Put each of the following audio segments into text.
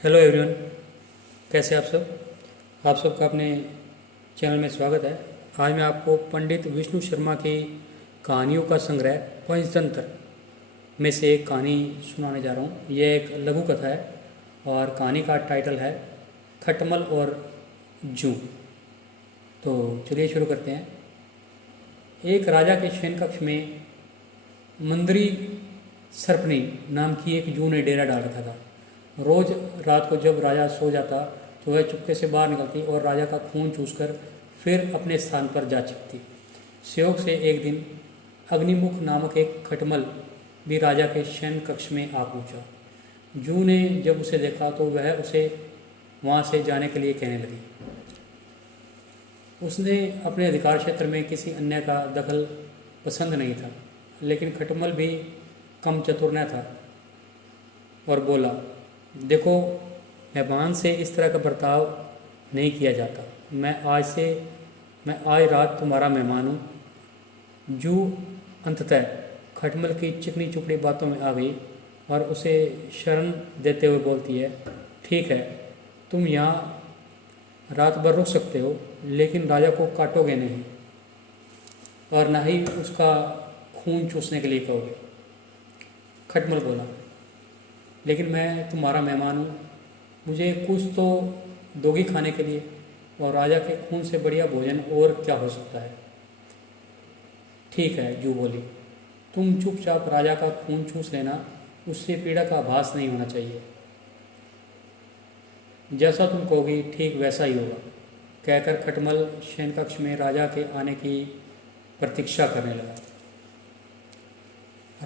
Hello everyone, कैसे आप सब। आप सबका अपने चैनल में स्वागत है। आज मैं आपको पंडित विष्णु शर्मा की कहानियों का संग्रह पंचतंत्र में से एक कहानी सुनाने जा रहा हूँ। यह एक लघु कथा है और कहानी का टाइटल है खटमल और जूं। तो चलिए शुरू करते हैं। एक राजा के शयन कक्ष में मंदरी सर्पनी नाम की एक जूं ने डेरा डाल रखा था। रोज रात को जब राजा सो जाता तो वह चुपके से बाहर निकलती और राजा का खून चूसकर फिर अपने स्थान पर जा छिपती। संयोग से एक दिन अग्निमुख नामक एक खटमल भी राजा के शयन कक्ष में आ पहुंचा। जूं ने जब उसे देखा तो वह उसे वहां से जाने के लिए कहने लगी। उसने अपने अधिकार क्षेत्र में किसी अन्य का दखल पसंद नहीं था, लेकिन खटमल भी कम चतुर न था और बोला, देखो, मेहमान से इस तरह का बर्ताव नहीं किया जाता। मैं आज रात तुम्हारा मेहमान हूँ। जूं अंततः खटमल की चिकनी चुपड़ी बातों में आ गई और उसे शरण देते हुए बोलती है, ठीक है, तुम यहाँ रात भर रुक सकते हो, लेकिन राजा को काटोगे नहीं और न ही उसका खून चूसने के लिए कहोगे। खटमल बोला, लेकिन मैं तुम्हारा मेहमान हूँ, मुझे कुछ तो दोगी खाने के लिए, और राजा के खून से बढ़िया भोजन और क्या हो सकता है। ठीक है, जूं बोली, तुम चुपचाप राजा का खून चूस लेना, उससे पीड़ा का आभास नहीं होना चाहिए। जैसा तुम कहोगी ठीक वैसा ही होगा, कहकर खटमल शयन कक्ष में राजा के आने की प्रतीक्षा करने लगा।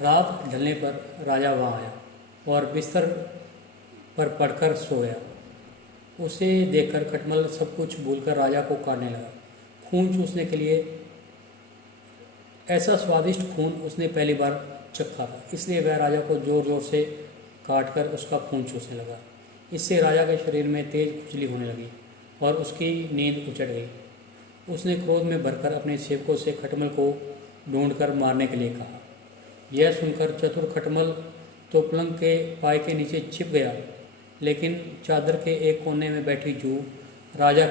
रात ढलने पर राजा वहाँ आया और बिस्तर पर पड़कर सो गया। उसे देखकर खटमल सब कुछ भूलकर राजा को काटने लगा। खून चूसने के लिए ऐसा स्वादिष्ट खून उसने पहली बार चखा था, इसलिए वह राजा को जोर जोर से काटकर उसका खून चूसने लगा। इससे राजा के शरीर में तेज खुजली होने लगी और उसकी नींद उचट गई। उसने क्रोध में भरकर अपने सेवकों से खटमल को ढूंढकर मारने के लिए कहा। यह सुनकर चतुर खटमल तो पलंग के पाए के नीचे छिप गया, लेकिन चादर के एक कोने में बैठी जूं राजा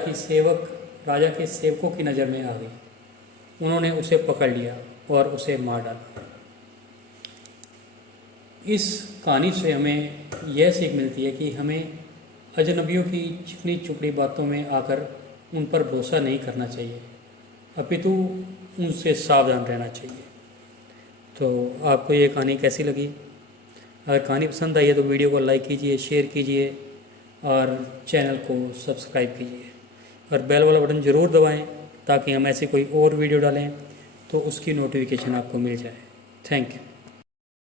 के सेवकों की नज़र में आ गई। उन्होंने उसे पकड़ लिया और उसे मार डाला। इस कहानी से हमें यह सीख मिलती है कि हमें अजनबियों की चिकनी चुपड़ी बातों में आकर उन पर भरोसा नहीं करना चाहिए, अपितु उनसे सावधान रहना चाहिए। तो आपको ये कहानी कैसी लगी? अगर कहानी पसंद आई है तो वीडियो को लाइक कीजिए, शेयर कीजिए और चैनल को सब्सक्राइब कीजिए और बेल वाला बटन ज़रूर दबाएं ताकि हम ऐसी कोई और वीडियो डालें तो उसकी नोटिफिकेशन आपको मिल जाए। Thank you.